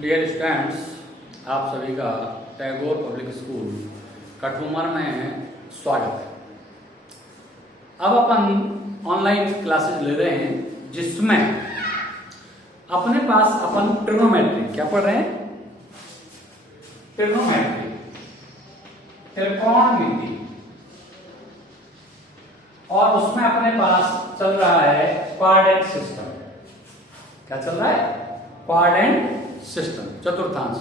Dear students, आप सभी का टैगोर पब्लिक स्कूल कठुमर में स्वागत है। अब अपन ऑनलाइन क्लासेस ले रहे हैं जिसमें अपने पास अपन ट्रिग्नोमेट्री क्या पढ़ रहे हैं? ट्रिग्नोमेट्री, त्रिकोणमिति, और उसमें अपने पास चल रहा है क्वाड्रेंट सिस्टम। क्या चल रहा है? क्वाड्रेंट सिस्टम, चतुर्थांश,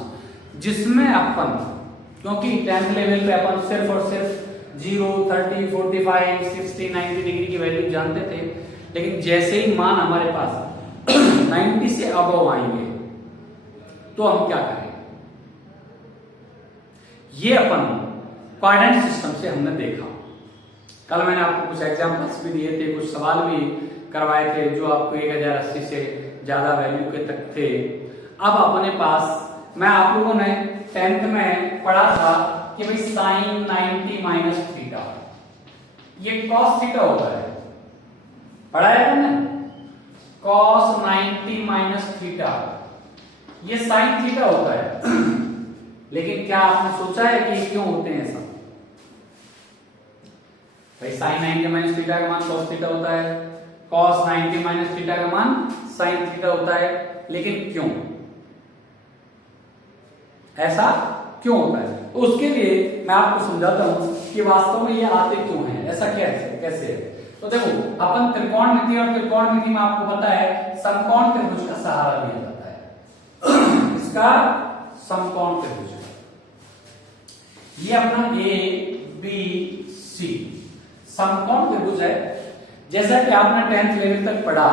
जिसमें अपन क्योंकि 10th लेवल पे अपन सिर्फ और सिर्फ 0, 30, 45, 60, 90 डिग्री की वैल्यू जानते थे, लेकिन जैसे ही मान हमारे पास 90 से अबव आएंगे तो हम क्या करें? ये अपन क्वाड्रेंट सिस्टम से हमने देखा। कल मैंने आपको कुछ एग्जांपल्स भी दिए थे, कुछ सवाल भी करवाए थे जो आपको 1080 से ज्यादा वैल्यू के तक थे। अब अपने पास मैं आप लोगों ने 10th में पढ़ा था कि भाई साइन 90 माइनस थीटा, ये कॉस थीटा होता है। पढ़ा है ना? कॉस 90 माइनस थीटा ये साइन थीटा होता है। लेकिन क्या आपने सोचा है कि क्यों होते हैं ऐसा? भाई साइन 90 माइनस थीटा का मान कॉस थीटा होता है, कॉस 90 माइनस थीटा का मान साइन थीटा होता है, लेकिन क्यों ऐसा क्यों होता है? तो उसके लिए मैं आपको समझाता हूं कि वास्तव में ये आते क्यों हैं, ऐसा क्या है, कैसे है। तो देखो, अपन त्रिकोणमिति और त्रिकोणमिति में आपको पता है समकोण त्रिभुज का सहारा लिया जाता है। इसका समकोण त्रिभुज, ये अपना ए बी सी समकोण त्रिभुज है। जैसा कि आपने 10th लेवल तक पढ़ा,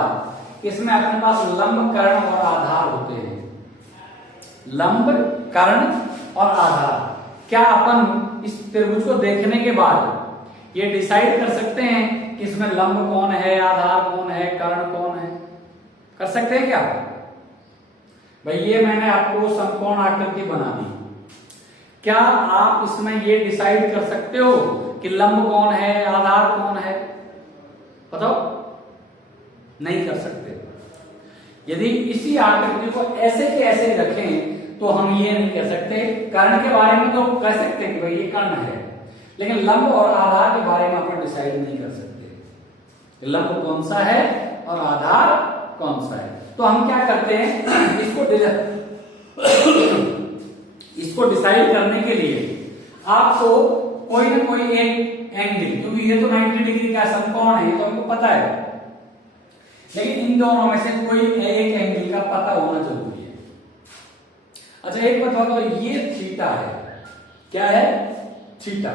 इसमें अपने पास लंब, कर्ण और आधार होते हैं। लंब, कर्ण और आधार। क्या अपन इस त्रिभुज को देखने के बाद ये डिसाइड कर सकते हैं कि इसमें लंब कौन है, आधार कौन है, कर्ण कौन है? कर सकते हैं क्या? भाई ये मैंने आपको समकोण आकृति बना दी, क्या आप इसमें ये डिसाइड कर सकते हो कि लंब कौन है, आधार कौन है? बताओ। नहीं कर सकते। यदि इसी आकृति को ऐसे के ऐसे रखें तो हम ये नहीं कह सकते। कर्ण के बारे में तो कह सकते हैं कि भाई ये कर्ण है, लेकिन लंब और आधार के बारे में अपन डिसाइड नहीं कर सकते लंब कौन सा है और आधार कौन सा है। तो हम क्या करते हैं, इसको डिसाइड करने के लिए आपको कोई ना कोई एक एंगल, क्योंकि ये तो 90 डिग्री का समकोण है तो हमको पता है, लेकिन इन दोनों में से कोई एक एंगल का पता होना जरूरी है। अच्छा एक बात बताओ, ये थीटा है, क्या है? थीटा।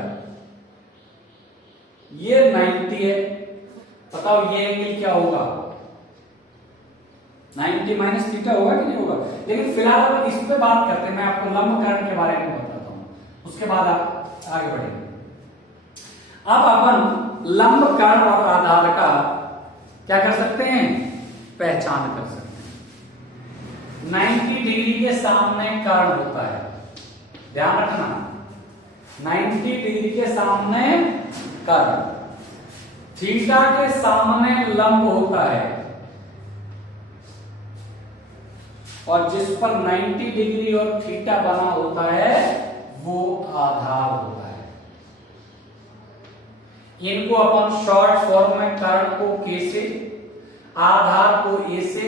ये 90 है, बताओ ये एंगल क्या होगा? 90 माइनस थीटा होगा कि नहीं होगा? लेकिन फिलहाल हम इस पे बात करते हैं, मैं आपको लंब कर्ण के बारे में बताता हूं, उसके बाद आप आगे बढ़ेंगे। अब अपन लंब, कर्ण और आधार का क्या कर सकते हैं? पहचान कर सकते हैं। 90 डिग्री के सामने कर्ण होता है, ध्यान रखना, 90 डिग्री के सामने कर्ण, थीटा के सामने लंब होता है, और जिस पर 90 डिग्री और थीटा बना होता है वो आधार होता है। इनको अपन शॉर्ट फॉर्म में कर्ण को के से, आधार को ए से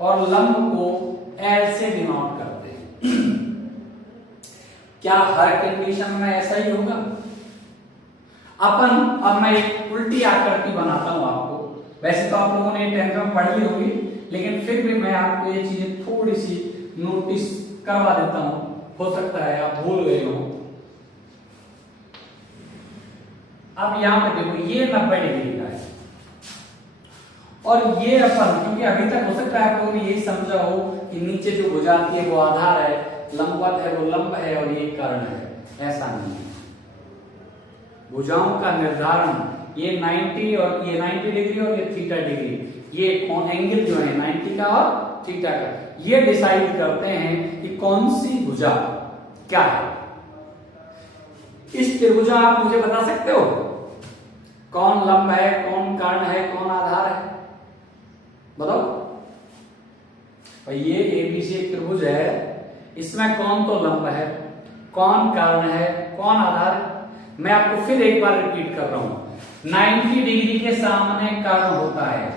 और लंब को एल से डिनोट करते हैं। क्या हर कंडीशन में ऐसा ही होगा? अब मैं एक उल्टी आकृति बनाता हूं आपको। वैसे तो आप लोगों ने 10th में पढ़ी होगी, लेकिन फिर भी मैं आपको ये चीजें थोड़ी सी नोटिस करवा देता हूं, हो सकता है आप भूल गए हो। अब यहां पे देखो, ये 90 डिग्री का है, और ये अपन, क्योंकि अभी तक हो सकता है आप लोगों ने यही समझा हो कि नीचे जो भुजा आती है वो आधार है, लंबवत है वो लंब है, और ये कर्ण है। ऐसा नहीं है। भुजाओं का निर्धारण ये 90 और ये 90 डिग्री और ये थीटा डिग्री, ये एंगल जो है 90 का और थीटा का, ये डिसाइड करते हैं कि कौन सी भुजा क्या है। इस त्रिभुजा आप मुझे बता सकते हो कौन लंब है, कौन कर्ण है, कौन आधार है? बताओ। ये एबीसी एक त्रिभुज है, इसमें कौन तो लंब है, कौन कर्ण है, कौन आधार है। मैं आपको फिर एक बार रिपीट कर रहा हूं, 90 डिग्री के सामने कर्ण होता है,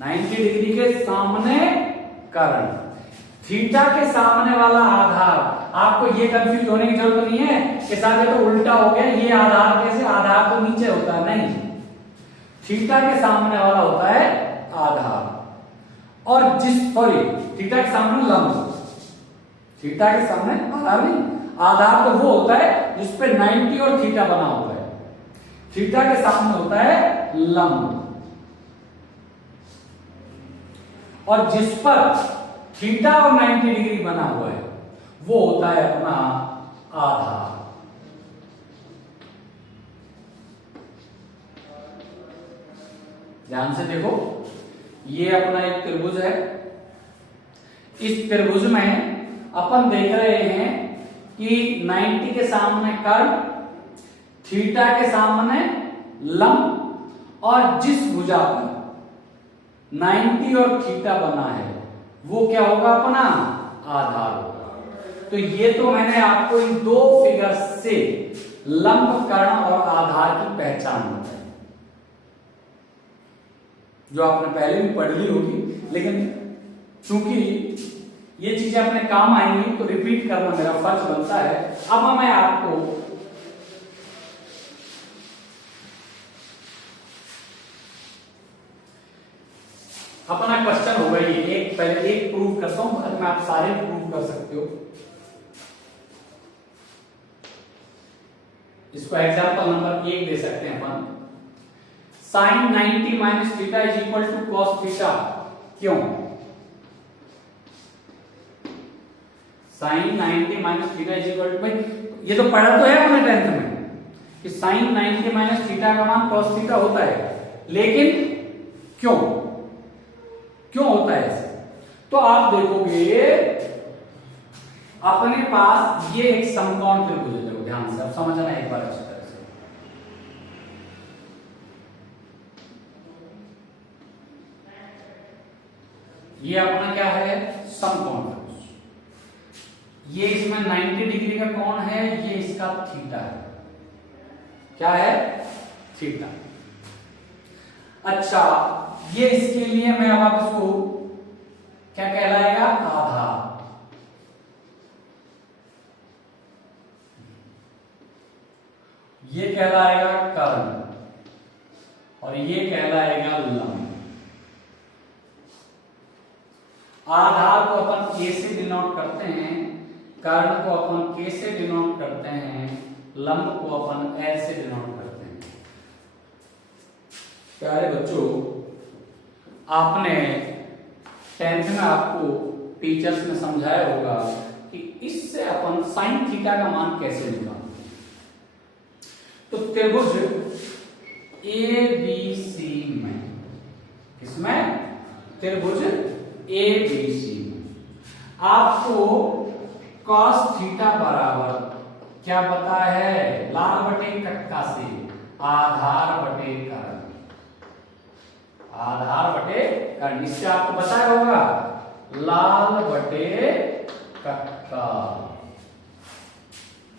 90 डिग्री के सामने कर्ण, थीटा के सामने वाला आधार। आपको ये कंफ्यूज होने की जरूरत नहीं है कि साहब ये तो उल्टा हो गया, ये आधार कैसे, आधार तो नीचे होता है, नहीं, थीटा के सामने वाला होता है आधार। और सॉरी, थीटा के सामने लंब, थीटा के सामने आधार नहीं, आधार तो वो होता है जिसपे 90 और थीटा बना होता है, थीटा के सामने होता है लंब, और जिस पर थीटा और 90 डिग्री बना हुआ है वो होता है अपना आधार। ध्यान से देखो, ये अपना एक त्रिभुज है, इस त्रिभुज में अपन देख रहे हैं कि 90 के सामने कर्ण, थीटा के सामने लंब, और जिस भुजा पर 90 और थीटा बना है वो क्या होगा, अपना आधार होगा। तो ये तो मैंने आपको इन दो फिगर से लंब, कर्ण और आधार की पहचान बताई, जो आपने पहले भी पढ़ ली होगी, लेकिन चूंकि ये चीजें अपने काम आएंगी तो रिपीट करना मेरा फर्ज बनता है। अब मैं आपको अपना क्वेश्चन होगा ये, एक पहले एक प्रूव करता हूं, बाद में आप सारे प्रूव कर सकते हो। इसको एग्जांपल नंबर 1 दे सकते हैं अपन, sine 90 minus theta is equal to cos theta. क्यों? Sine 90 minus theta is equal to, भाई ये तो पढ़ा तो है हमने 10th में कि साइन 90 माइनस थीटा का मान कॉस थीटा होता है, लेकिन क्यों क्यों होता है ऐसे? तो आप देखोगे अपने पास ये एक समकोण त्रिभुज है, देखो ध्यान से, अब समझना एक बार अच्छी तरह से। ये अपना क्या है, समकोण त्रिभुज। ये इसमें 90 डिग्री का कोण है, ये इसका थीटा है, क्या है, थीटा। अच्छा, ये इसके लिए मैं अब इसको क्या कहलाएगा, आधार। ये कहलाएगा कर्ण और ये कहलाएगा लंब। आधार को अपन ए से डिनोट करते हैं, कर्ण को अपन के से डिनोट करते हैं, लंब को अपन एल से डिनोट करते हैं। प्यारे बच्चों, आपने 10th में आपको टीचर्स ने समझाया होगा कि इससे अपन साइन थीटा का मान कैसे निकालें। तो त्रिभुज ABC में, किसमें, त्रिभुज ABC में आपको cos थीटा बराबर क्या पता है, लाल बटे कक्का से आधार बटे कर्ण, आधार बटे कर्ण, इससे आपको बताया होगा लाल बटे कक्का,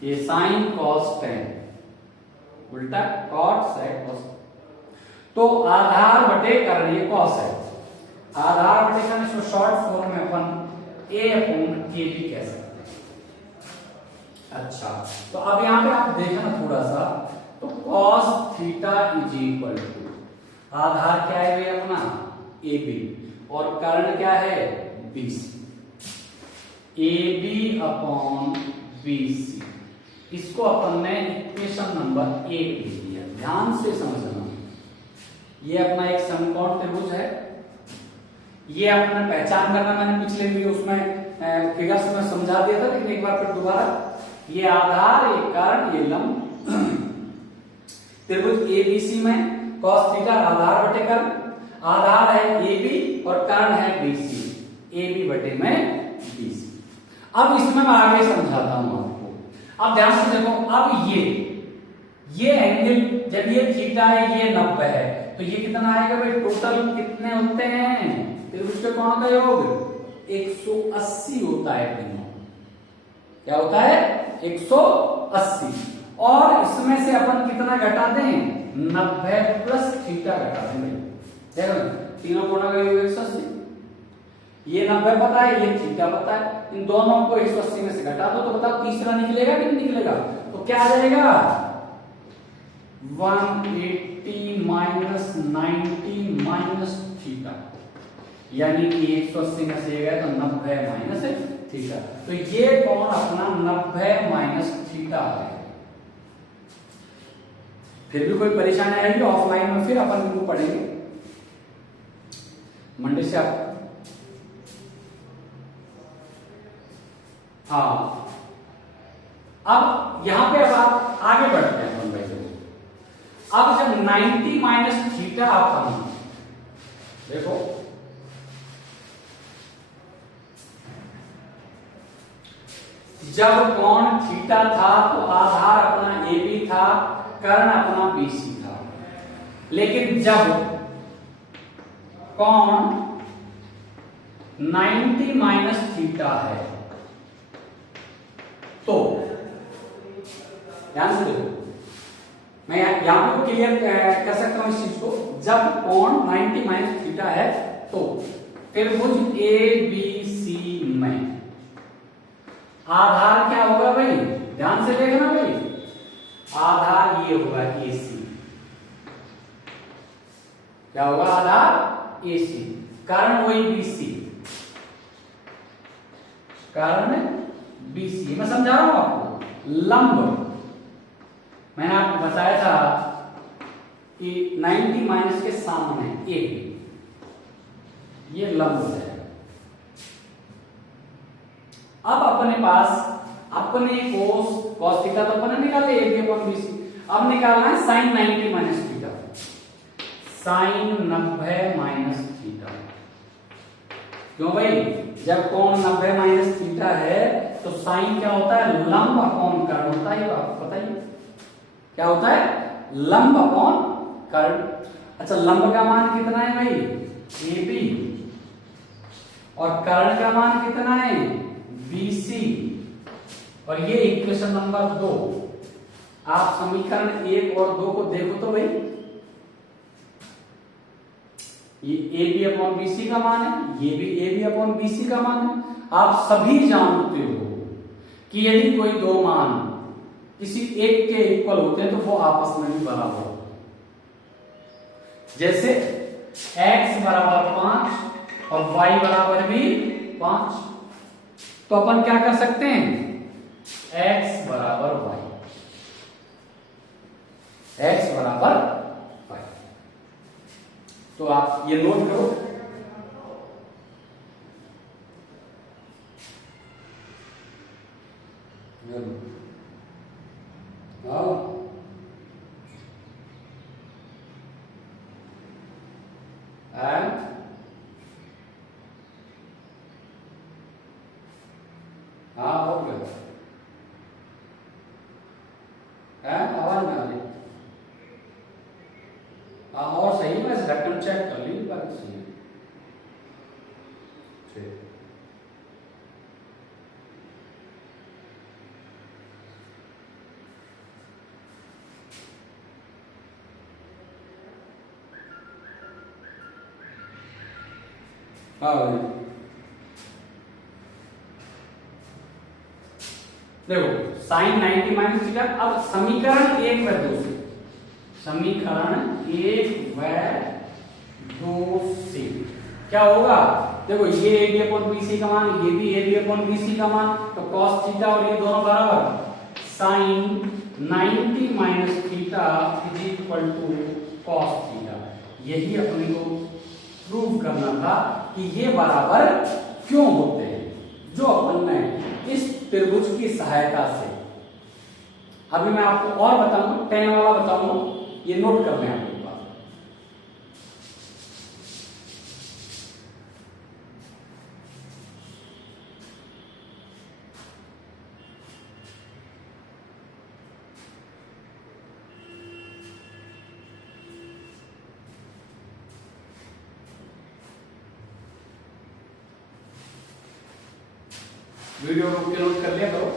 ये साइन कॉस टेन, उल्टा कॉट सेक कॉस। तो आधार बटे कर्ण, ये कॉस है, आधार बटे कर्ण, इसको शॉर्ट फॉर्म में अपन ए अपॉन के भी कह सकते हैं। अच्छा, तो अब यहां पे आप देखना थोड़ा सा, तो cos theta is equal to, आधार क्या है भाई अपना ए बी, और कर्ण क्या है B C, A B upon B C. इसको अपन ने इक्वेशन नंबर 1 लिख दिया, ध्यान से समझना। ये अपना एक समकोण त्रिभुज है, ये अपने पहचान करना मैंने पिछले वीडियो उसमें फिगर्स में समझा दिया था, लेकिन एक बार फिर दोबारा, ये आधार, ये कर्ण, ये लंब, त्रिभुज एबीसी में cos थीटा आधार बटे कर्ण, आधार है AB और कर्ण है BC, AB बटे में BC। अब इसमें मैं आगे समझाता हूं आपको, अब ध्यान से देखो, अब ये एंगल, जब ये थीटा है, ये 90 है, तो ये कितना आएगा भाई, टोटल कितने होते हैं त्रिभुज के कोणों का योग, 180 होता है तीनों। क्या होता है? 180। और इसमें से अपन कितना घटा दें? 90 प्लस थीटा घटा दें। देखो तीनों कोणों का योग 180, ये 90 पता है, ये थीटा पता है, इन दोनों को 180 में से घटा दो तो बताओ तीसरा निकलेगा कि नहीं निकलेगा? तो क्या आ जाएगा? 180 माइनस 90 माइनस थीटा, यानी कि 180 में से गया तो 90 माइनस थीटा। तो ये कोण अपना 90 माइनस थीटा है। फिर भी कोई परेशानी आएगी ऑफलाइन में, फिर अपन इनको पढ़ेंगे मंडे से आप। हाँ, अब यहां पे अब आप आगे बढ़ते हैं अपन भाई। अब जब 90 माइनस थीटा आता है, देखो जब कोण थीटा था तो आधार अपना ए बी था, कर्ण अपना बी सी था। लेकिन जब कोण 90 माइनस थीटा है तो ध्यान से देखो, मैं यहां पर क्लियर कर सकता हूं इस चीज को। जब कोण 90 माइनस थीटा है तो त्रिभुज ए बी सी में आधार क्या होगा भाई? ध्यान से देखना भाई, आधार ये होगा AC। क्या होगा? आधार AC। कारण वही BC, कारण BC। मैं समझा रहा हूं आपको। लंब मैंने आपको बताया था कि 90 माइनस के सामने AB, ये लंब है। अब अपने पास अपने cos थीटा तो अपने निकाले A B upon B C. अब निकालना है sin 90 minus theta, sin 90 minus theta. क्यों भाई? जब कोण 90 माइनस थीटा है तो sin क्या होता है? लंब अपॉन कर्ण होता है। आपको बताइए क्या होता है? लंब अपॉन कर्ण। अच्छा, लंब का मान कितना है भाई? A B. और कर्ण का मान कितना है? BC। और ये इक्वेशन नंबर 2। आप समीकरण 1 और 2 को देखो तो भाई, ये AB अपॉन BC का मान है, ये भी AB अपॉन BC का मान है। आप सभी जानते हो कि यदि कोई दो मान किसी एक के इक्वल होते हैं तो वो आपस में भी बराबर होते हैं। जैसे x बराबर 5 और y बराबर भी 5, तो अपन क्या कर सकते हैं? x बराबर y, x बराबर y। तो आप ये नोट करो। हो गया। आवाज ना आ रही। और सही है, मैं ढक्कन चेक कर ली, बाकी सही है। देखो साइन 90 माइनस थीटा। अब समीकरण 1 व 2 से, समीकरण 1 व 2 से क्या होगा? देखो ये AB अपॉन BC का मान, ये भी AB अपॉन BC का मान, तो cos थीटा और ये दोनों बराबर sine 90 minus theta is equal to cos theta. यही अपने को प्रूव करना था कि ये बराबर क्यों होते हैं, जो अपन ने इस त्रिभुज की सहायता से। अभी मैं आपको और बताऊंगा, 10 वाला बताऊंगा, ये नोट कर लें आप एक बार। वीडियो रोक के नोट कर लिया करो।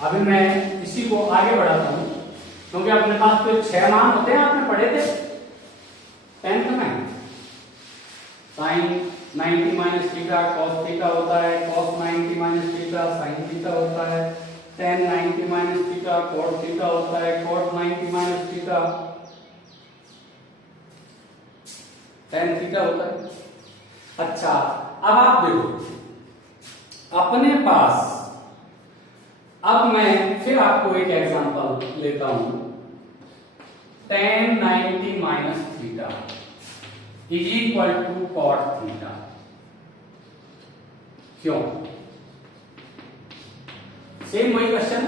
अभी मैं इसी को आगे बढ़ाता हूं, क्योंकि अपने पास तो 6 मान होते हैं, आपने पढ़े थे 10th में। Sine 90 minus theta cos theta होता है, cos 90 minus theta sine theta होता है, tan 90 minus theta cot theta होता है, cot 90 minus theta tan theta होता है। अच्छा, अब आप देखो अपने पास, अब मैं फिर आपको एक एग्जांपल लेता हूं, tan 90 minus theta is equal to cot theta. क्यों? सेम वही क्वेश्चन,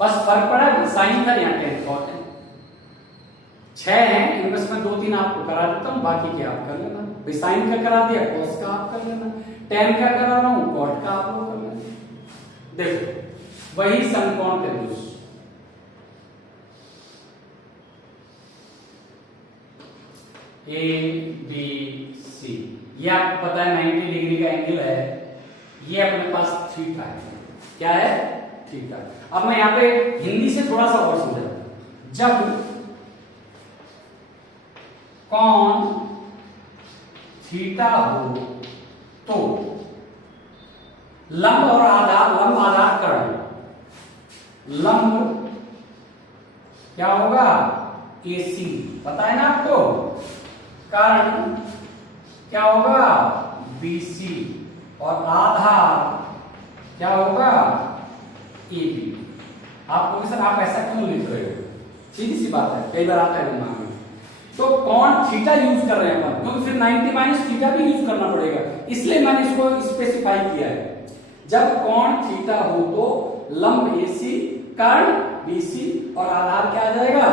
बस फर्क पड़ा है साइन का, यहाँ टेन कॉट है। 6 हैं, इनमें से मैं 2-3 आपको करा देता हूं, बाकी के आप कर लेना। भाई साइन का करा दिया, कॉस का आप कर लेना, टेन का करा रहा हूं, कॉट का आप लोग कर लेना। देखो वही समकोण त्रिभुज, ए बी सी, ये आपको पता है 90 डिग्री का एंगल है, ये अपने पास थीटा है। क्या है? थीटा। अब मैं यहां पे हिंदी से थोड़ा सा और समझाऊंगा। जब कौन थीटा हो तो लंब और आधार, लंब आधार कर्ण, लंब क्या होगा? AC, पता है ना आपको? कर्ण क्या होगा? BC, और आधार क्या होगा? AB। आपको सर आप ऐसा क्यों लिख रहे हो? सीधी सी बात है, कई बार आता है दिमाग में। तो कौन थीटा यूज कर रहे हैं अपन, क्योंकि फिर 90 माइनस थीटा भी यूज करना पड़ेगा, इसलिए मैंने इसको स्पेसिफाई किया है। जब कौन थीटा हो तो लंब AC, कर्ण BC और आधार क्या आ जाएगा?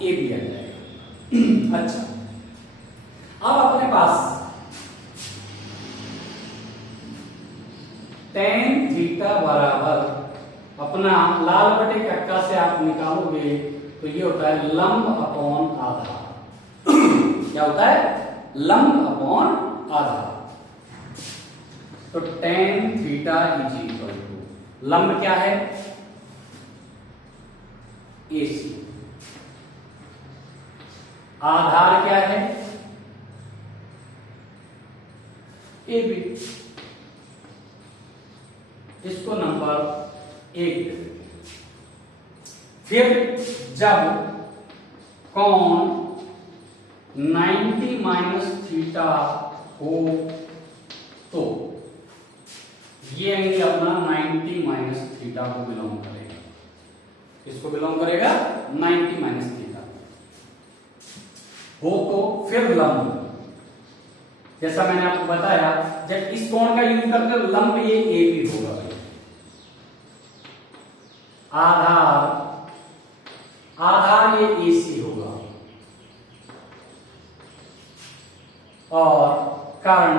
AB आ जाएगा। अच्छा, अब अपने पास tan थीटा बराबर अपना लाल बटे कक्का से आप निकालोगे तो ये होता है लंब अपॉन आधार। क्या होता है? लंब अपॉन आधार। तो tan theta is equal to, लंब क्या है? AC, आधार क्या है? AB। इसको नंबर 1। फिर जब कौन 90 माइनस थीटा हो तो ये एंगल अपना 90 माइनस थीटा को बिलोंग करेगा। किसको बिलोंग करेगा? 90 माइनस थीटा हो तो फिर लंब, जैसा मैंने आपको बताया, जब इस कोण का यूज करते हो लंब ये AB होगा। आधार, आधार ये AC होगा, और कर्ण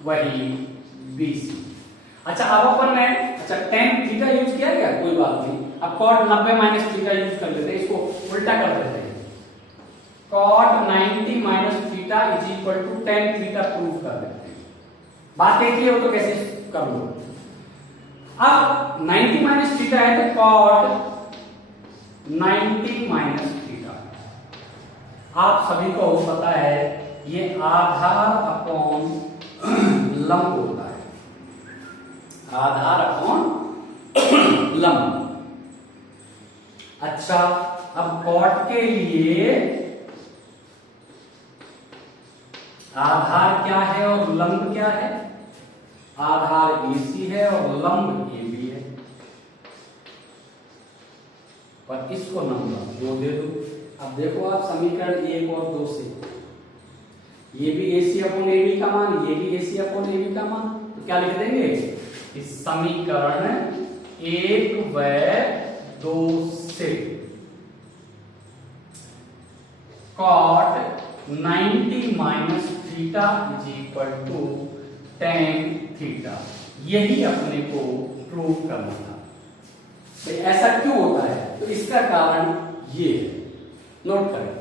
वही BC। अच्छा, अब अपन ने tan थीटा यूज किया क्या? कोई बात नहीं, अब cot 90 माइनस थीटा यूज कर लेते हैं, इसको उल्टा कर देते हैं। cot 90 minus theta is equal to tan theta prove कर देते हैं। बात एक ही हो तो कैसे कर लो। अब 90 माइनस थीटा है तो cot 90 माइनस थीटा, आप सभी को पता है ये आधार अपॉन लंब होता है, आधार अपॉन लंब। अच्छा, अब cot के लिए आधार क्या है और लंब क्या है? आधार AC है और लंब AB है, और इसको नंबर 2 दे दो। अब देखो आप समीकरण 1 और 2 से, ये भी AC अपॉन AB का मान, ये भी AC अपॉन AB का मान, तो क्या लिख देंगे? इस समीकरण 1 व 2 से cot 90 minus theta is equal to tan theta, यही अपने को प्रूव करना था। तो ऐसा क्यों होता है? तो इसका कारण ये है, नोट करें।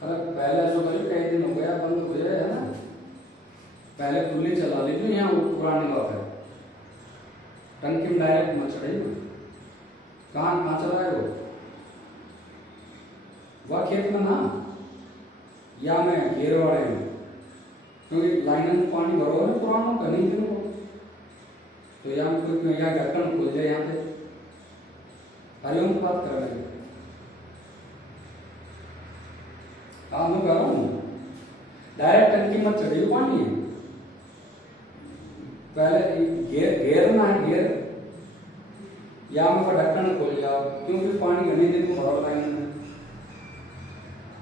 अरे पहले जो कहीं कई दिन हो गया बंद हो जाए, है ना, पहले खुली चला लीजिए। यहाँ पुरानी बात है, टंकी में डायरेक्ट मत चढ़ाइए। कहाँ कहाँ चला है वो? वह खेत में ना, या मैं घेरे वाले में, क्योंकि लाइन में पानी भरो है पुराना कहीं दिन को, तो यहाँ कोई यहाँ ढक्कन खोल जाए यहाँ पे। हरिओम की बात कर रहे हैं। हाँ मैं कह रहा हूँ डायरेक्ट टंकी मत चढ़िए पानी, पहले घेरना है, घेर या में ढक्कन खोल जाओ, क्योंकि पानी घने दिन को भरा लाइन में,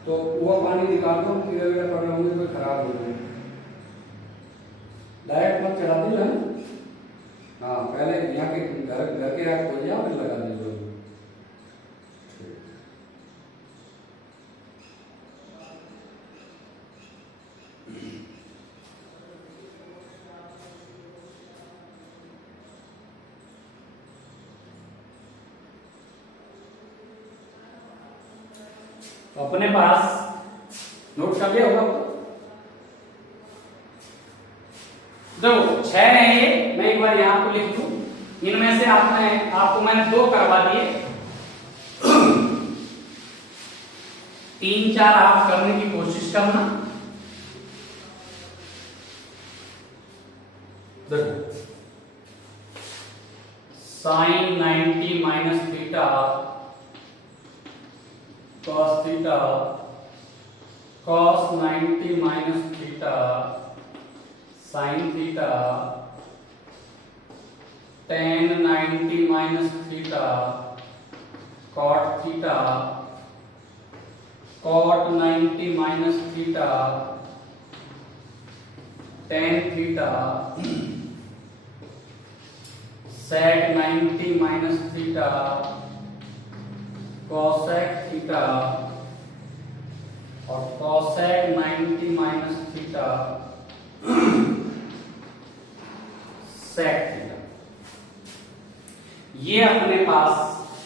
तो वो पानी निकाल दो, कीड़े वीड़े पड़े होंगे कोई खराब हो जाए। डायरेक्ट मत चढ़ा दीजिए, हाँ पहले यहाँ के घर के आग खोल जाओ, फिर लगा दीजिए। तो अपने पास नोट कर लिया होगा तो 6 है ये, मैं एक बार यहां को लिख दूं। इनमें से आपको मैंने 2 करवा दिए, 3-4 आप करने की कोशिश करना। देखो sine 90 minus theta cos theta, cos 90 minus theta sin theta, tan 90 minus theta cot theta, cot 90 minus theta tan theta, sec 90 minus theta cosec theta और cosec 90 minus theta sec theta. ये अपने पास,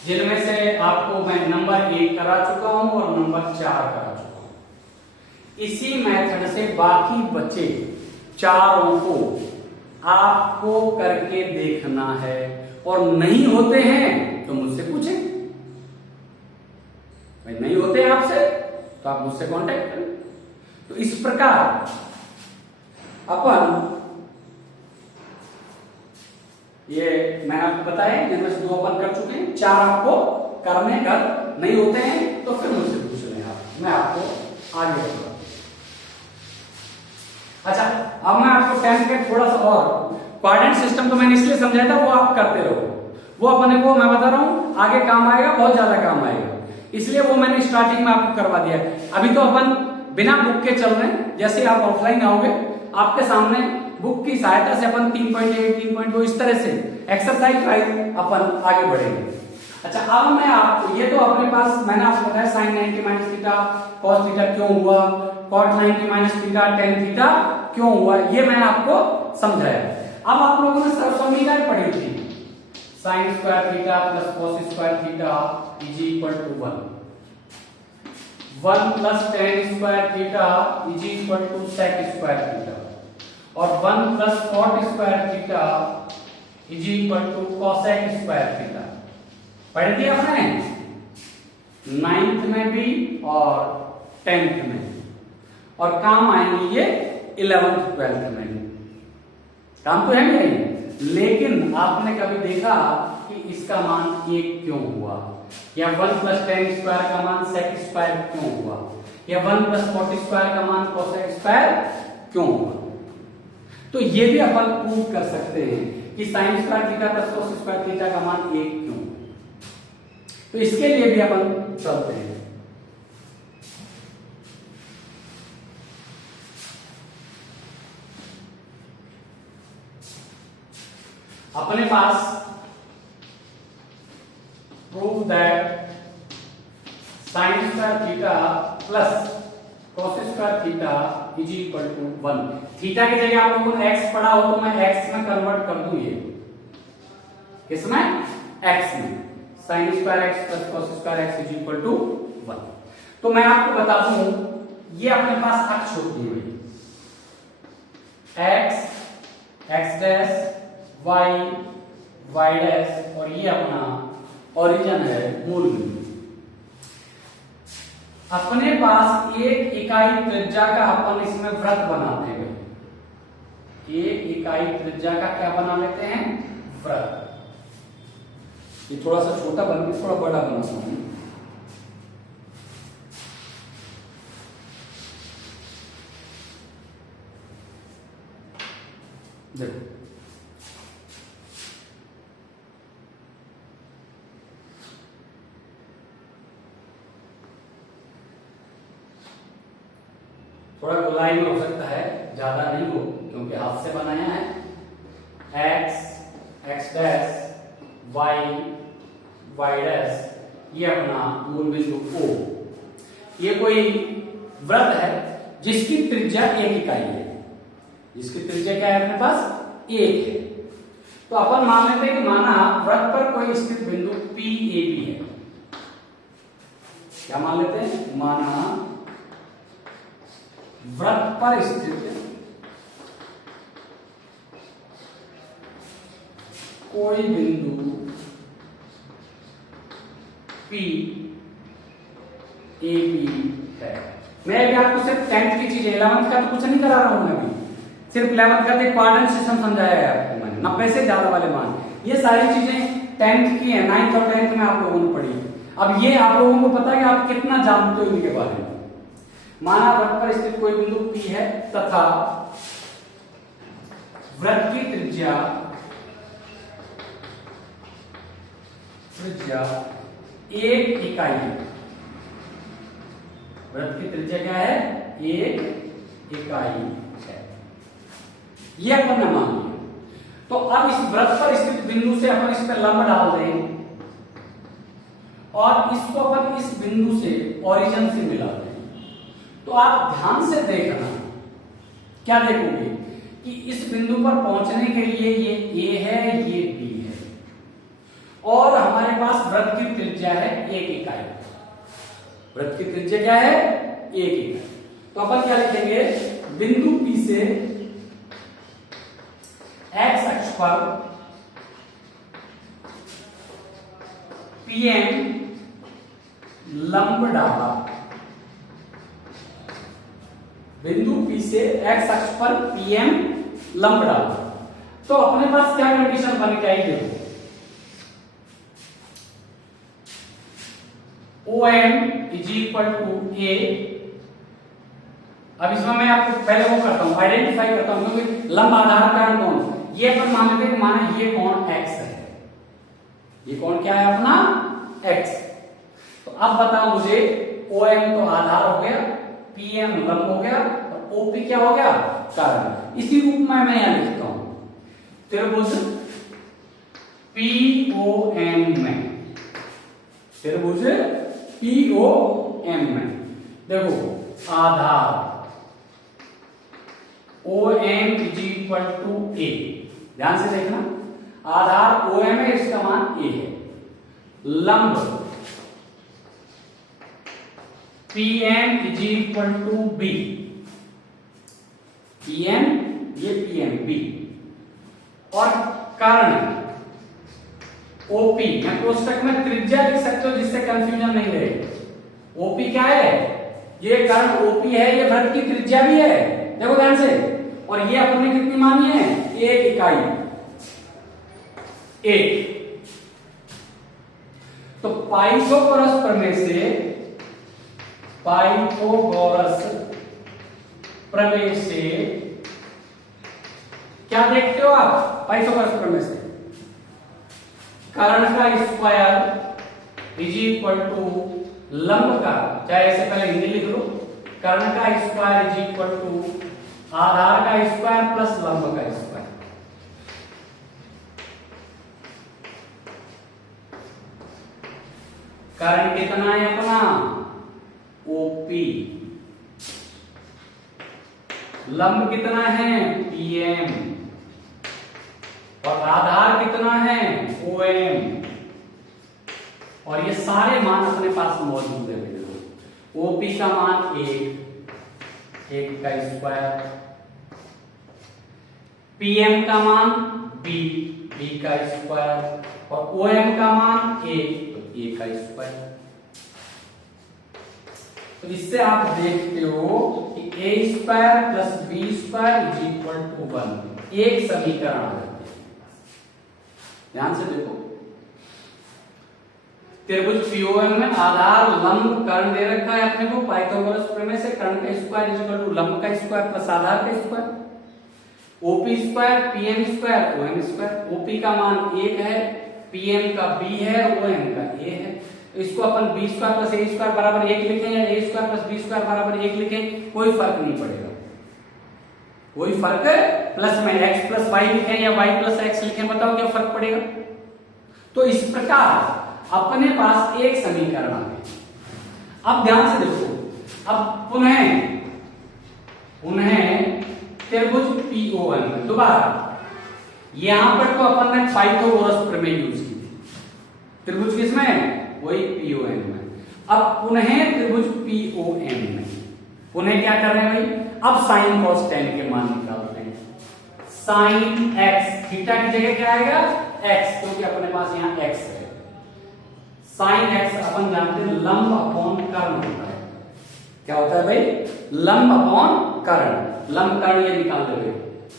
जिनमें से आपको मैं नंबर 1 करा चुका हूं और नंबर 4 करा चुका हूं। इसी मेथड से बाकी बचे चारों को आपको करके देखना है, और नहीं होते हैं तो मुझसे पूछें। भाई नहीं होते आपसे तो आप मुझसे कांटेक्ट करें। तो इस प्रकार अपन ये मैंने आपको बताया, जिनमें से 2 अपन कर चुके हैं, 4 आपको करने का नहीं होते हैं तो फिर मुझसे पूछ लें आप, मैं आपको आगे बताऊंगा। अच्छा, अब मैं आपको 10 के थोड़ा सा और कोऑर्डिनेट सिस्टम तो मैंने इसलिए समझाया था, वो आप करते रहो, वो अपने को मैं बता रहा हूं आगे काम आएगा, बहुत ज्यादा काम आएगा, इसलिए वो मैंने स्टार्टिंग में आपको करवा दिया। अभी तो अपन बिना बुक के चल रहे हैं। जैसे आप ऑफलाइन आओगे, आपके सामने बुक की सहायता से अपन 3.1 3.2 इस तरह से एक्सरसाइज वाइज अपन आगे बढ़ेंगे। अच्छा, अब मैं आपको, ये तो अपने पास मैंने आपको बताया sine 90 minus theta cos theta क्यों हुआ, cot 90 minus theta tan theta क्यों हुआ, ये मैंने आपको समझाया। अब आप लोगों ने सरसमीकरण पढ़ी थी, sine square theta plus cos square theta is equal to 1 plus tan square theta is equal to sec square theta, और 1 plus cot square theta is equal to cosec square theta. पढ़ दिया आपने 9th में भी और 10th में, और काम आएंगे ये 11th 12th में। काम तो है नहीं, लेकिन आपने कभी देखा कि इसका मान 1 क्यों हुआ, या 1 प्लस टेन स्क्वायर का मान सेक स्क्वायर क्यों हुआ, या 1 प्लस 40 स्क्वायर का मान कोसेक स्क्वायर क्यों हुआ। तो ये भी अपन प्रूव कर सकते हैं कि sine square theta plus cos square theta का मान 1 क्यों। तो इसके लिए भी अपन चलते हैं। अपने पास prove that sine square theta plus cos square theta is equal to 1। Theta की जगह आप लोगों ने x पढ़ा हो तो मैं x में कन्वर्ट कर दूं, ये किसमें, x में, sine square x plus cos square x is equal to 1। तो मैं आपको बता दूं ये अपने पास अक्ष होती है x डैश y डैश और ये अपना ओरिजिन है मूल बिंदु। अपने पास एक इकाई त्रिज्या का अपन इसमें वृत्त बनाते हैं। एक इकाई त्रिज्या का क्या बना लेते हैं? वृत्त। ये थोड़ा सा छोटा बन के थोड़ा बड़ा बनाता हूं। देखो थोड़ा गोलाई में हो सकता है, ज्यादा नहीं हो, क्योंकि हाथ से बनाया है। x डैश y डैश ये अपना मूल बिंदु O। ये कोई वृत्त है जिसकी त्रिज्या एक इकाई है। जिसकी त्रिज्या क्या है अपने पास? एक है। तो अपन मान लेते हैं कि माना वृत्त पर कोई स्थित बिंदु PAB है। क्या मान लेते हैं? माना वृत्त पर स्थित कोई बिंदु PAB है। मैं अभी आपको सिर्फ 10th की चीज, 11th का तो कुछ नहीं करा रहा हूं मैं अभी, सिर्फ 11th का एक क्वाड्रेंट सिस्टम समझाया है आपको मैंने, 90 से ज्यादा वाले मान। ये सारी चीजें 10th की है, 9th और 10th में आप लोगों ने पढ़ी। अब ये आप लोगों को पता है कि आप कितना जानते हो इनके बारे में। माना वृत्त पर स्थित कोई बिंदु P है तथा वृत्त की त्रिज्या एक इकाई है। वृत्त की त्रिज्या क्या है? एक इकाई है। ये अपन ने मान लिया। तो अब इस वृत्त पर स्थित बिंदु से अपन इस पर लंब डाल दें और इसको अपन इस बिंदु से ओरिजिन से मिला दें। तो आप ध्यान से देखना, क्या देखोगे कि इस बिंदु पर पहुंचने के लिए ये A है, ये B है और हमारे पास वृत्त की त्रिज्या है एक इकाई। वृत्त की त्रिज्या क्या है? एक इकाई। तो अपन क्या लिखेंगे? बिंदु P से x अक्ष पर PM लंब डाला। बिंदु P से x अक्ष पर PM लंब डाला। तो अपने पास क्या कंडीशन बन के आई? देखो OM is equal to A। अब इसमें मैं आपको पहले वो करता हूं, आइडेंटिफाई करता हूं क्योंकि लंब आधार कारण कौन, ये अपन मान लेते हैं, माना ये कोण x है। ये कोण क्या है अपना? x। तो अब बताओ मुझे, OM तो आधार हो गया, PM लंब हो गया और OP क्या हो गया? कारण। इसी रूप में मैं यहां लिखता हूं त्रिभुज POM में। त्रिभुज POM में देखो आधार OM is equal to A। ध्यान से देखना, आधार OM है, इसका मान A है। लंब PM is equal to B। PM ये PM B और कारण OP, मैं कोष्टक में त्रिज्या लिख सकते हो जिससे कंफ्यूजन नहीं रहे। OP क्या है? ये कारण OP है, ये वृत्त की त्रिज्या भी है, देखो ध्यान से। और ये अपने कितनी मानी है? एक इकाई, एक। तो पाइथागोरस प्रमेय से, पाइथागोरस प्रमेय से क्या देखते हो आप? पाइथागोरस प्रमेय से कर्ण का स्क्वायर इज इक्वल टू लंब का, चाहे ऐसे पहले हिंदी लिख लो, कर्ण का स्क्वायर इज इक्वल टू आधार का स्क्वायर प्लस लंब का स्क्वायर। कर्ण कितना है अपना? OP। लंब कितना है? PM। और आधार कितना है? OM। और ये सारे मान अपने पास मौजूद है। OP का मान 1, 1 का स्क्वायर, pm का मान b का स्क्वायर, और om का मान a तो a का स्क्वायर। तो इससे आप देखते हो कि a square plus b square is equal to 1, एक समीकरण आ जाती है। ध्यान से देखो, त्रिभुज POM में आधार लंब कर्ण दे रखा है अपने को, पाइथागोरस प्रमेय से कर्ण का स्क्वायर इज इक्वल टू लंब का स्क्वायर प्लस आधार का square, OP square PM square OM square. OP का मान 1 है, PM का b है, OM का a है। इसको अपन b square plus a square बराबर 1 लिखें या a square plus b square बराबर 1 लिखें, कोई फर्क नहीं पड़ेगा, कोई फर्क, प्लस में x प्लस y लिखें या y प्लस x लिखें, बताओ क्या फर्क पड़ेगा। तो इस प्रकार अपने पास एक समीकरण आ गया। अब ध्यान से देखो, अब पुनः त्रिभुज POM में दोबारा, यहां पर तो अपन ने पाइथागोरस प्रमेय यूज की थी, त्रिभुज किसमें, वही POM में। अब पुनः त्रिभुज POM में पुनः क्या कर रहे हैं भाई, अब साइन कॉस टेन के मान निकालते हैं। साइन x, थीटा की जगह क्या आएगा x, क्योंकि अपने पास यहाँ x है। साइन x अपन जानते हैं लंब अपॉन कर्ण होता है। क्या होता है भाई, लंब अपॉन कर्ण। लंब कर्ण ये निकाल दोगे,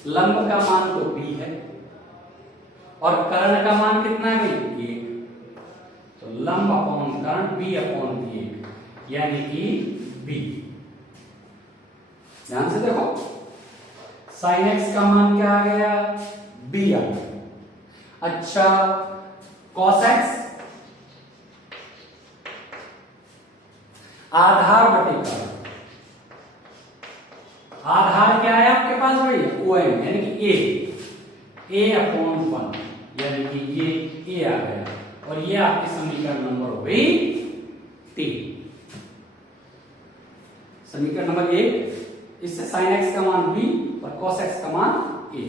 लंब का मान तो b है और कर्ण का मान कितना है भाई, 1। तो लंब अपॉन कर्ण b अपॉन 1 यानी कि b। ध्यान से देखो, साइन x का मान क्या आ गया, b आ गया। अच्छा, कॉस x आधार बटे कर्ण, आधार क्या है आपके पास भाई, OM यानी कि a अपॉन 1 यानी कि ये a आ गया, और ये आपकी समीकरण नंबर हो गई 3। समीकरण नंबर 1, इससे sin x का मान b और cos x का मान a।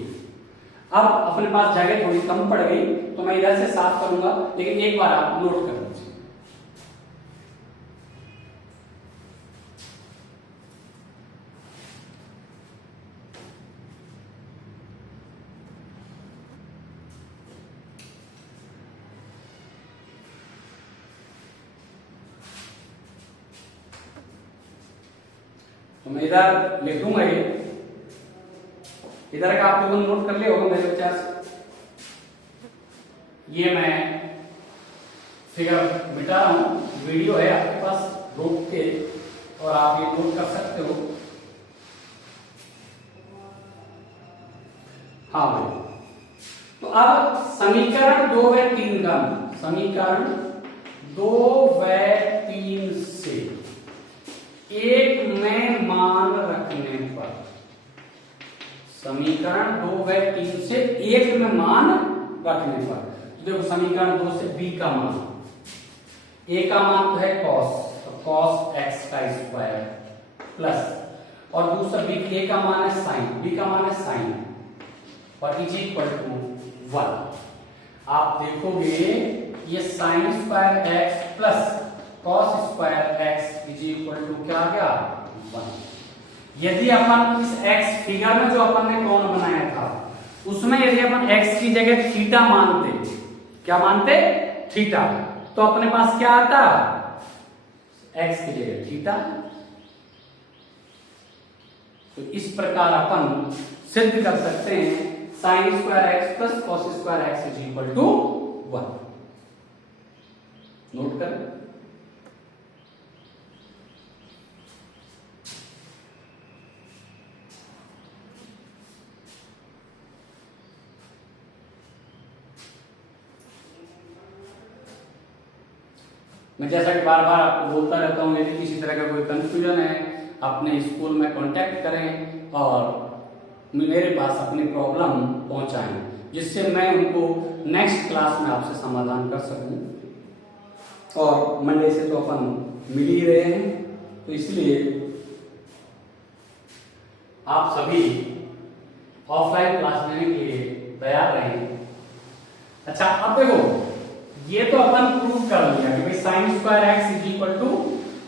अब अपने पास जगह थोड़ी कम पड़ गई तो मैं इधर से साफ करूंगा, लेकिन एक बार आप नोट कर लीजिए। तो मैं इधर लिख दूंगा, इधर का आप लोगों ने नोट कर लिया होगा मेरे विचार से। ये मैं फिगर मिटा रहा हूं, वीडियो है आपके पास रोक के, और आप ये नोट कर सकते हो। हाँ भाई, तो अब समीकरण 2 व 3 का, समीकरण 2 व 3 से एक में मान रखने पर, समीकरण 2 व 3 से एक में मान रखने पर, तो देखो समीकरण 2 से b का मान, a का मान तो है cos, तो cos x का स्क्वायर प्लस, और दूसरा b, a का मान है sin, b का मान है sin, और इज इक्वल टू 1। आप देखोगे ये sin square x plus cos square x is equal to क्या आ गया, 1। यदि अपन इस x फिगर में जो अपन ने कोण बनाया था उसमें यदि अपन x की जगह थीटा मानते, क्या मानते, थीटा, तो अपने पास क्या आता, x की जगह थीटा। तो इस प्रकार अपन सिद्ध कर सकते हैं sine square x plus cos square x is equal to 1। Note करें, मैं जैसा कि बार बार आपको बोलता रहता हूँ, यदि किसी तरह का कोई कंफ्यूजन है अपने स्कूल में कांटेक्ट करें और मेरे पास अपनी प्रॉब्लम पहुंचाएं, जिससे मैं उनको नेक्स्ट क्लास में आपसे समाधान कर सकूं। और मंडे से तो अपन मिल ही रहे हैं, तो इसलिए आप सभी ऑफलाइन क्लास लेने के लिए तैयार रहें। अच्छा, अब देखो, ये तो अपन प्रूव कर लिया कि भाई sine square x is equal to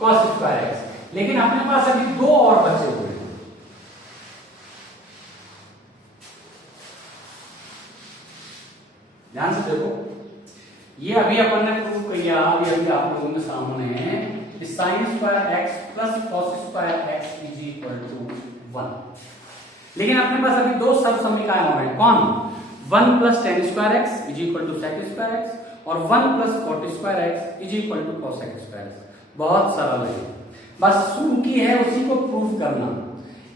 cos square x, लेकिन अपने पास अभी दो और बचे हुए हैं। ध्यान से देखो, ये अभी अपन ने प्रूव किया, अभी आप लोगों के सामने है कि sine square x plus cos square x is equal to 1। लेकिन अपने पास अभी दो सब समीकरण हैं, कौन? 1 plus tan square x is equal to sec square x और 1 plus cot square x is equal to cosec square x. बहुत सरल है, बस शुरू की है उसी को प्रूव करना।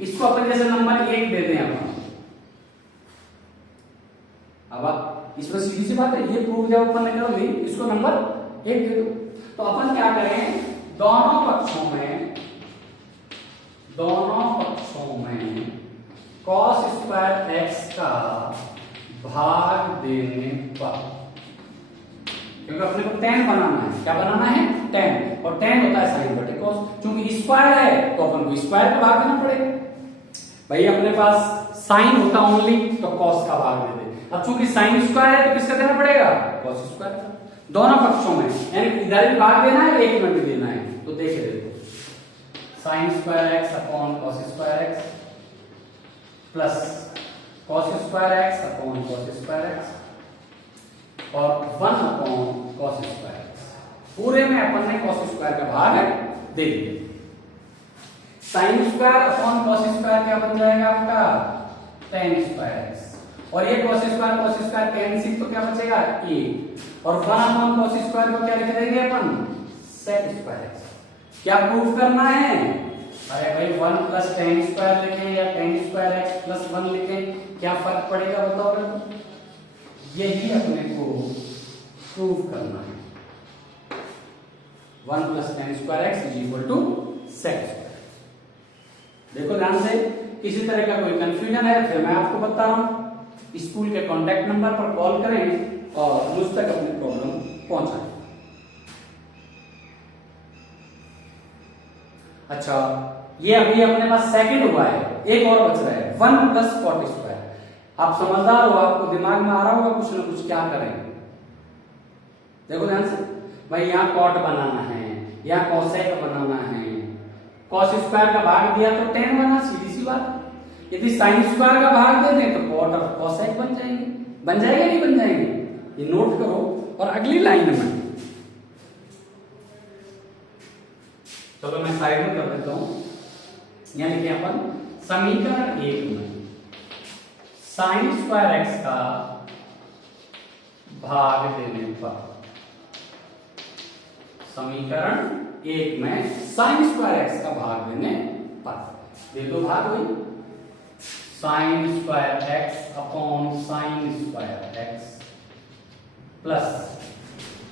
इसको अपन जैसे नंबर 1 दे दें अपन, अब आप इसमें सीधी सी बात है, ये प्रूव जब अपन ने कर ली, इसको नंबर 1 दे दो। तो अपन क्या करें, दोनों पक्षों में cos स्क्वायर x का भाग देने पर, क्योंकि अपने को tan बनाना है, क्या बनाना है? tan, और tan होता है sin बटे cos, क्योंकि स्क्वायर है तो अपन को स्क्वायर का भाग देना पड़ेगा। भाई अपने पास sin होता ओनली तो cos का भाग दे दे, अब चूंकि sin स्क्वायर है तो किसका देना पड़ेगा? cos स्क्वायर का। दोनों पक्षों में, यानी इधर भी भाग देना है, एक में भी देना है। तो देखिए देखो, sin square x upon cos square x plus cos square x upon cos square x और 1 अपॉन cos स्क्वायर एक्स, पूरे में अपन ने cos स्क्वायर का भाग दे दिया। sin square upon cos square क्या बन जाएगा आपका? tan स्क्वायर एक्स, और ये cos स्क्वायर कैंसिल तो क्या बचेगा? a, और 1 अपॉन cos स्क्वायर को क्या लिख देंगे अपन? sec square x. क्या प्रूफ करना है? अरे भाई 1 प्लस tan स्क्वायर लिखें या tan स्क्वायर एक्स प्लस 1 लिखें, क्या फर्क पड़ेगा बताओ मेरे? यही अपने को प्रूफ करना है। 1 plus tan square x is equal to sec square. देखो ध्यान से, किसी तरह का कोई कंफ्यूजन है फिर मैं आपको बता रहा हूं, स्कूल के कांटेक्ट नंबर पर कॉल करें और मुझ तक अपनी प्रॉब्लम पहुंचाएं। अच्छा, ये अभी अपने पास सेकंड हुआ है, एक और बच रहा है 1 प्लस कॉट स्क्वायर। आप समझदार हो, आपको दिमाग में आ रहा होगा कुछ ना कुछ, क्या करें? देखो ध्यान से, भाई यहाँ कॉट बनाना है, यहाँ कॉसेक बनाना है, कॉस स्क्वायर का भाग दिया तो tan बना, सीधी सी बात। यदि साइन स्क्वायर का भाग दे दें तो कॉट और कॉसेक बन जाएंगे, बन जाएंगे नहीं बन जाएंगे? ये नोट करो। और अगली लाइन में चलो मैं साइड में कर देता हूं, यहां लिखे अपन समीकरण 1 में साइन स्क्वायर एक्स का भाग देने पर, समीकरण 1 में साइन स्क्वायर एक्स का भाग देने पर दे दो भाग हुई, sine square x upon sine square x plus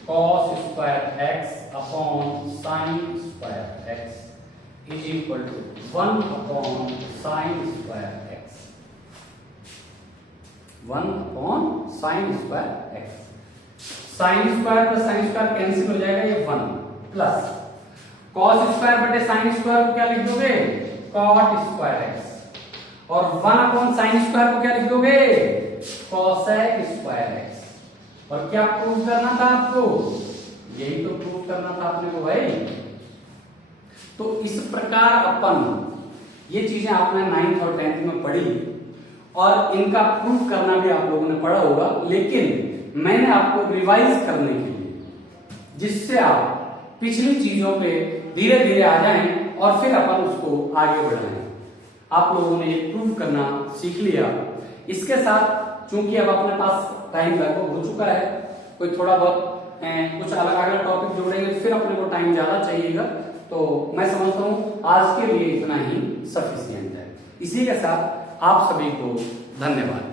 cos square x upon sine square x is equal to 1 upon sine square x, 1 upon sine square x. Sine square plus sine square cancel हो जाएगा, ये 1 plus cos square बटे sine square को क्या लिख दोगे? cot square x, और 1 upon sine square को क्या लिख दोगे? cosec square x. और क्या प्रूव करना था आपको? यही तो प्रूव करना था अपने को भाई। तो इस प्रकार अपन, ये चीजें आपने 9th और 10th में पढ़ी और इनका प्रूफ करना भी आप लोगों ने पढ़ा होगा, लेकिन मैंने आपको रिवाइज करने के लिए, जिससे आप पिछली चीजों पे धीरे धीरे आ जाएं और फिर अपन उसको आगे बढ़ाएं। आप लोगों ने ये प्रूफ करना सीख लिया। इसके साथ चूंकि अब अपने पास टाइम लगभग हो चुका है, कोई थोड़ा बहुत कुछ अलग अलग टॉपिक जोड़ेंगे तो फिर अपने को टाइम ज्यादा चाहिएगा, तो मैं समझता हूँ आज के लिए इतना ही सफिशिएंट है। इसी के साथ आप सभी को धन्यवाद।